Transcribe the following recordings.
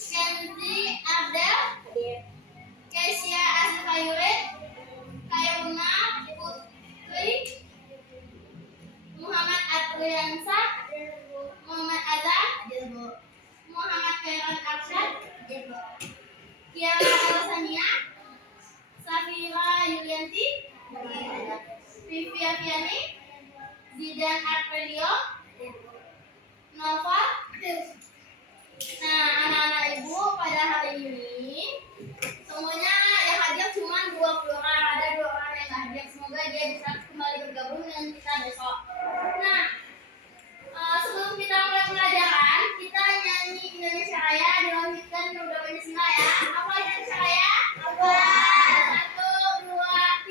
Kenzi Arda, Kesia Azfayurid, Kayuna Putri, Muhammad Adriansa, Muhammad Azhar, Muhammad Khairan Arsyad, Kiara Elsania, Safira Yulianti, Vivi Aviani, Zidan Arpedio, Nova. Nah, anak-anak ibu pada hari ini semuanya yang hadir cuma 20 orang. Ada 2 orang yang hadir. Semoga dia bisa kembali bergabung dengan kita besok. Nah, sebelum kita mulai pelajaran, kita nyanyi Indonesia Raya dilanjutkan beberapa Bismillah ya. Apa Indonesia Raya? Apa? 1, 2,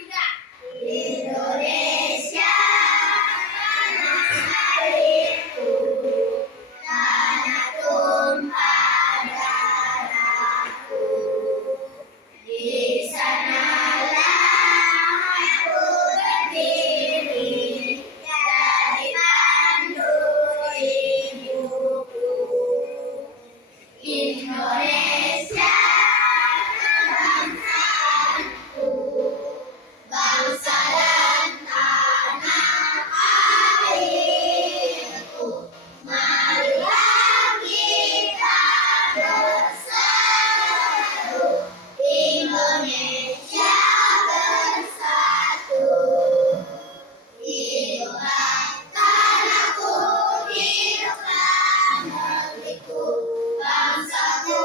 3. Indonesia tanah airku, tanah tumpah darahku. Di sanalah aku berdiri, jadi pandu ibuku. Indonesia kebangsaanku, bangsa dan tanah airku. Marilah kita bersatu, Indonesia bersatu. Hiduplah tanahku, hiduplah negeriku, bangsaku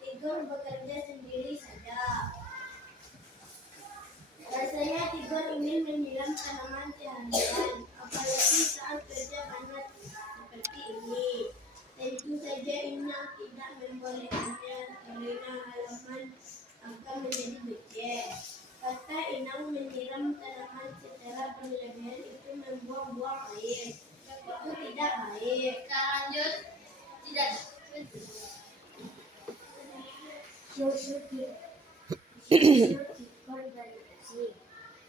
Tigor bekerja sendiri saja. Rasanya Tigor ingin menyiram tanaman seharian, apalagi saat kerja panas seperti ini. Tentu saja Inang tidak membolehkannya karena halaman akan menjadi becek. Kata Inang, menyiram tanaman secara berlebihan itu membuang-buang air. Itu tidak baik. Lanjut. Tidak. Susu Tigor bersih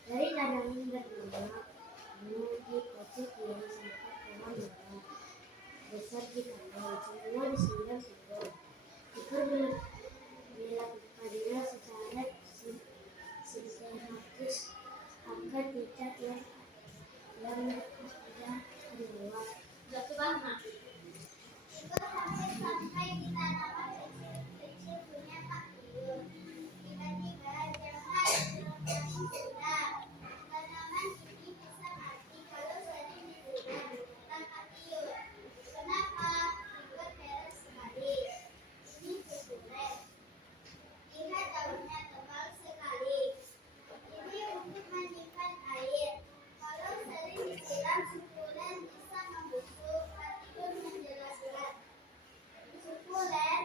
dari tanaman berbunga, menuju kecil kiri sampai pohon merah besar di kandang. Semua disiram Tigor. Tigor melakukannya secara sistematis agar tidak yang sudah keluar. Jatuh banget. Tigor hampir sampai di tanaman kecil punya Pak Tiur. Tiba-tiba dia sudah. Tanaman ini bisa mati kalau sering disiram menggunakan Pak Tiur. Kenapa? Tigor heran sekali. Ini susulen. Lihat daunnya tebal sekali. Ini untuk menyimpan air. Kalau sering disiram sukulen bisa membusuk. Pak Tiur menjelaskan. Sukulen.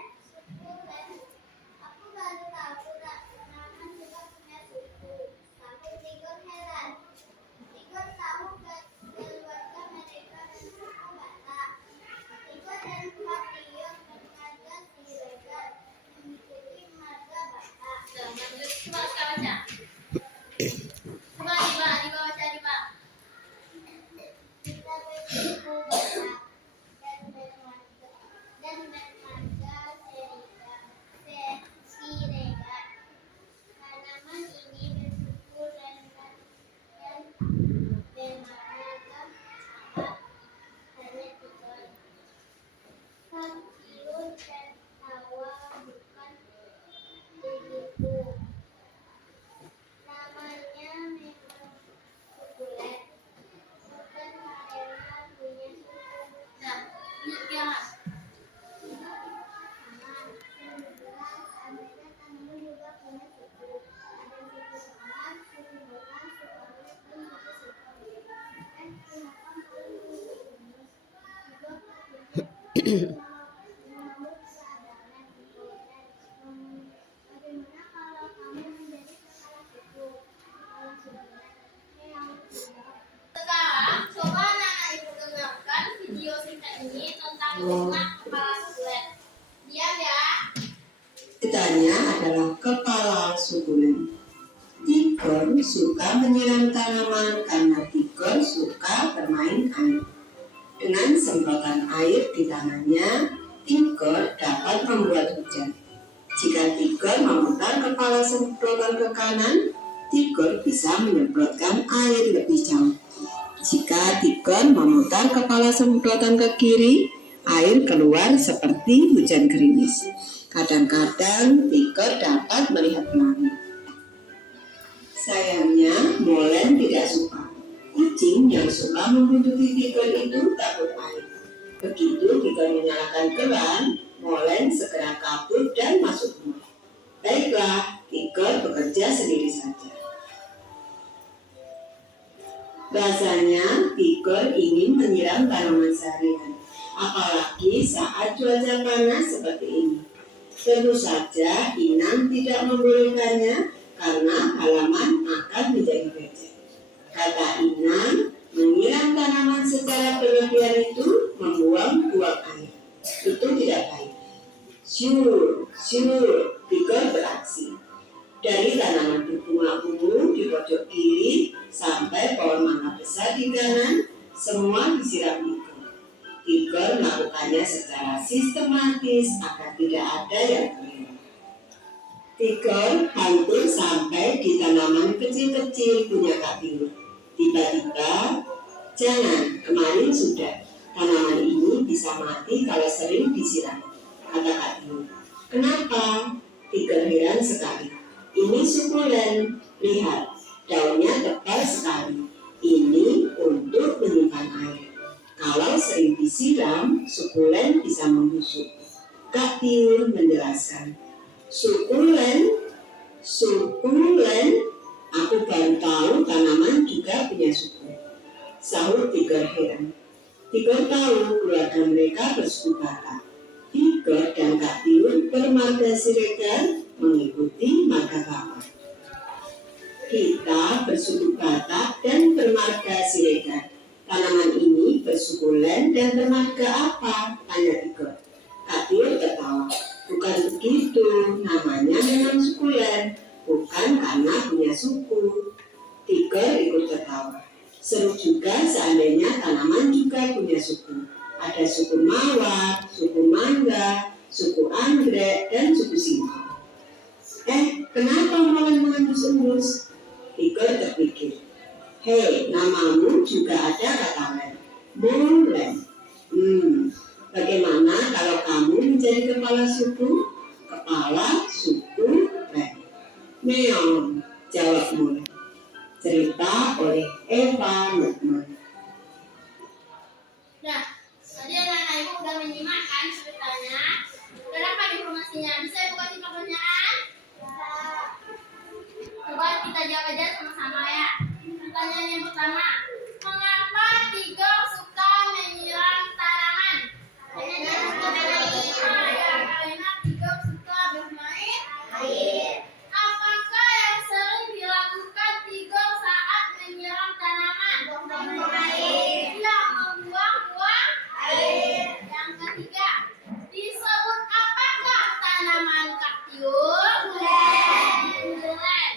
Aku baru tahu tanaman juga punya suku. Sambung Tigor heran. Tigor tahu keluarga mereka dan suku Batak. Tigor dan Pak Tiur berkeluarga Siregar, mengikuti marga Batak. Lanjut, coba baca. Coba dibaca. Kita bersuku Batak dan bermarga Siregar. Tanaman ini bersuku dan bermarga Arab. Hanya Tigor, Pak Tiur dan Hawa bukan begitu. Namanya memang sukulen, bukan karena punya suku. Nah, ya. Tanaman juga punya suku. Ada suku Salam, suku Bokan, suku Arus, dan suku Sukawati. Dan kebanyakan paling Yunus. Tigor berpikir mau keadaannya Tigor dan bagaimana kalau kamu menjadi kepala suku? Kepala sukulen. Sekarang coba anak ibu dengarkan video singkat ini tentang rumah kepala sukulen. Diam ya. Ceritanya adalah kepala sukulen. Tigor suka menyiram tanaman karena Tigor suka bermain air. Dengan semprotan air di tangannya, Tigor dapat membuat hujan. Jika Tigor memutar kepala semprotan ke kanan, Tigor bisa menyemprotkan air lebih jauh. Jika Tigor memutar kepala semprotan ke kiri, air keluar seperti hujan gerimis. Kadang-kadang Tigor dapat melihat pelangi. Sayangnya, Molen tidak suka. Kucing yang suka membuntuti Tigor itu takut air. Begitu Tigor menyalakan keran, Molen segera kabur dan masuk rumah. Baiklah, Tigor bekerja sendiri saja. Rasanya Tigor ingin menyiram tanaman seharian, apalagi saat cuaca panas seperti ini. Tentu saja Inang tidak membolehkannya karena halaman akan menjadi becek. Kata Inang, menyiram tanaman secara berlebihan itu membuang-buang air. Itu tidak baik. Syur, Tigor beraksi. Dari tanaman berbunga ungu di pojok kiri sampai pohon mangga besar di kanan, semua disiram Tigor. Tigor melakukannya secara sistematis agar tidak ada yang terlewat. Tigor hampir sampai di tanaman kecil-kecil punya Kak Tiur. Tiba-tiba, jangan, kemarin sudah. Tanaman ini bisa mati kalau sering disiram, kata Kak Tiur. Kenapa? Tigor heran sekali. Ini sukulen, lihat, daunnya tebal sekali. Ini untuk menyimpan air. Kalau sering disiram, sukulen bisa membusuk. Kak Tiur menjelaskan. Sukulen, aku baru tahu tanaman juga punya suku. Sahut Tigor heran. Tigor tahu keluarga mereka bersuku Batak. Tigor dan Kak Tiur bermarga Siregar mengikuti marga Bapak. Kita bersuku Batak dan bermarga Siregar. Tanaman ini bersukulen dan bermarga apa? Tanya Tigor. Kak Tiur tertawa. Bukan begitu, namanya memang sukulen, bukan karena punya suku. Tigor ikut tertawa. Seru juga seandainya tanaman juga punya suku. Ada suku mawar, suku mangga, suku anggrek, dan suku singkong. Kenapa molen mengendus-endus? Tigor terpikir. Hei, namamu juga ada kata Len. Molen. Bagaimana kalau kamu menjadi kepala suku? Kepala suku Len. Meong, jawab Molen. Cerita oleh Eva Nukman. Nah, tadi anak-anak ibu udah menyimak kan ceritanya. Udah dapat informasinya. Bisa ibu kasih pertanyaan? Coba kita jawab aja sama-sama ya. Pertanyaan yang pertama, mengapa Tigor suka menyiram tanaman? Karena Tigor suka bermain air. Apakah yang sering dilakukan Tigor saat menyiram tanaman? Dia membuang-buang air. Yang ketiga, disebut apakah tanaman Kak Tiur? Bulan.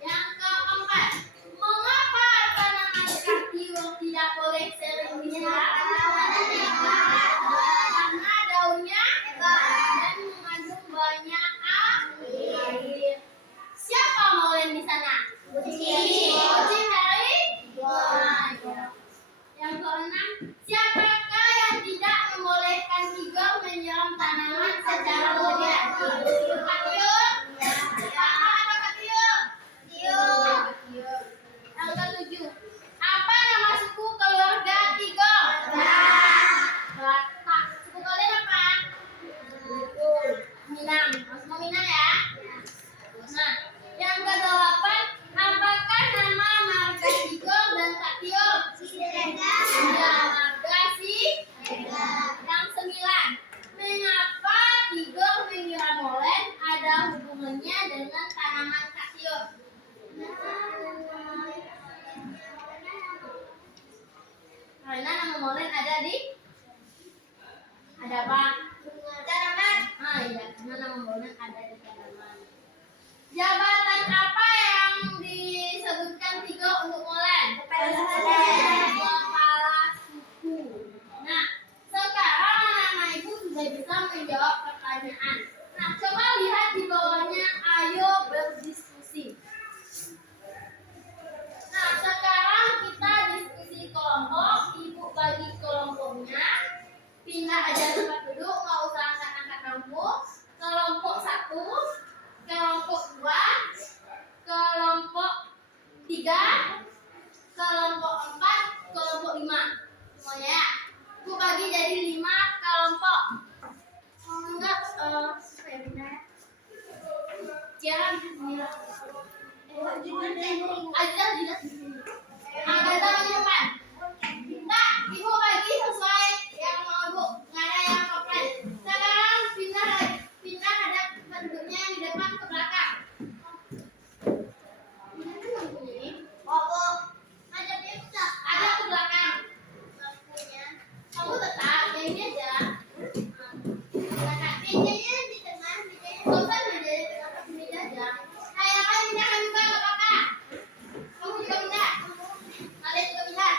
Yang keempat, mengapa tanaman Kak Tiur tidak boleh sering disiram? Karena daunnya dan mengandung banyak air. Siapa Molen di sana? Kucing dari Yang keenam, siapakah yang tidak membolehkan Tigor menyiram tanaman secara wajar? Kak Tiur? Apa Kak Tiur? Yang ketujuh, apa nama suku keluarga Tigor? Batak. Suku kalian apa? Minang. Semua Minang ya? Nah, yang kedelapan, apakah nama marga Tigor dan Kak Tiur? Ya, marga Yang sembilan, mengapa Tigor mengira Molen ada hubungannya dengan tanaman Kak Tiur? Karena nama Molen ada apa? Tanaman. Iya, karena nama Molen ada di tanaman. Jabatan apa yang disebutkan Tigor untuk Molen? Kepala suku. Nah, sekarang anak-anak ibu sudah bisa menjawab pertanyaan. Nah, coba lihat di bawahnya, ayo berdiskusi. Nah, sekarang kita diskusi kelompok. Ibu bagi kelompoknya. Pindah aja tempat duduk, nggak usah angkat-angkat rambut. Kelompok 1, kelompok 2, kelompok 3, kelompok 4, kelompok 5. Semuanya ya. Ibu bagi jadi 5 kelompok. Enggak, saya pindah ya. Jangan pindah. Aja di sini. Angkat tangan di depan. Nah, ibu bagi sesuai yang mau ibu. Nggak ada yang komplain. Sekarang pindah ada penduduknya yang di depan ke belakang. Ada ke belakang. Kamu tetap ini aja. Pindahnya di tengah, bosan aja di tengah sini aja. Saya akan pindahkan juga ke belakang. Kamu juga pindah. Kalian juga pindah.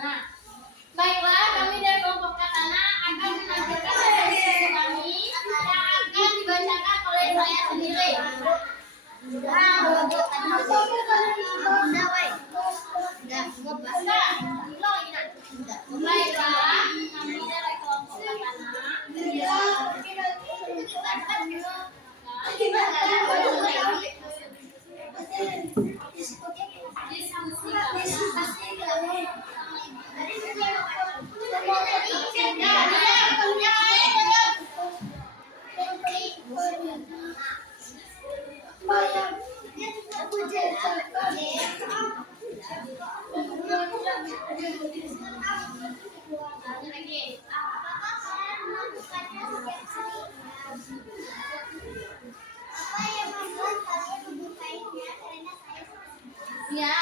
Pratana. Baiklah, kami dari kelompok Pratana akan menampilkan presentasi kami yang akan dibacakan oleh saya sendiri. Baiklah, kami dari kelompok Ya.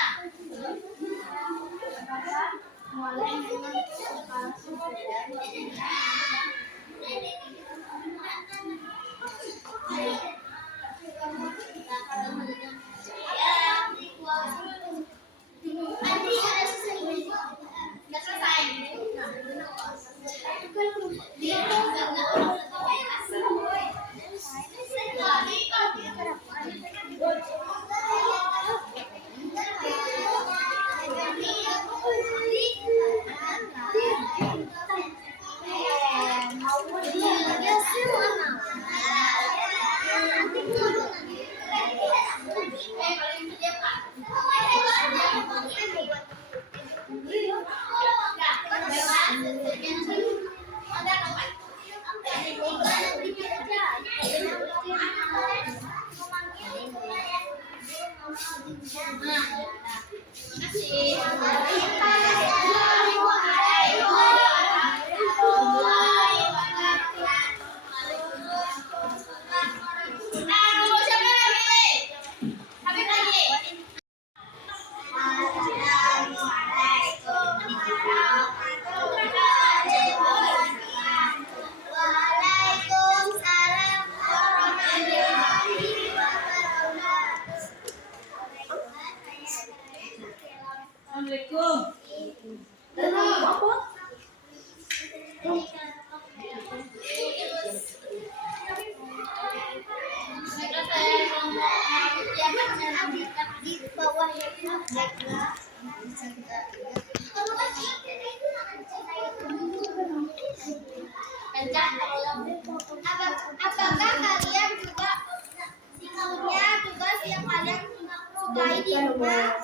Nggak selesai. Apakah kalian juga punya tugas yang kalian sukai di rumah?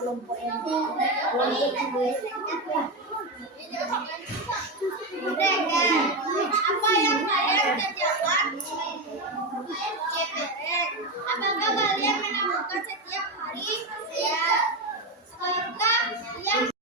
Mereka, apa yang kalian kerjakan? Apakah kalian menemukan setiap hari? Ya. Apakah kalian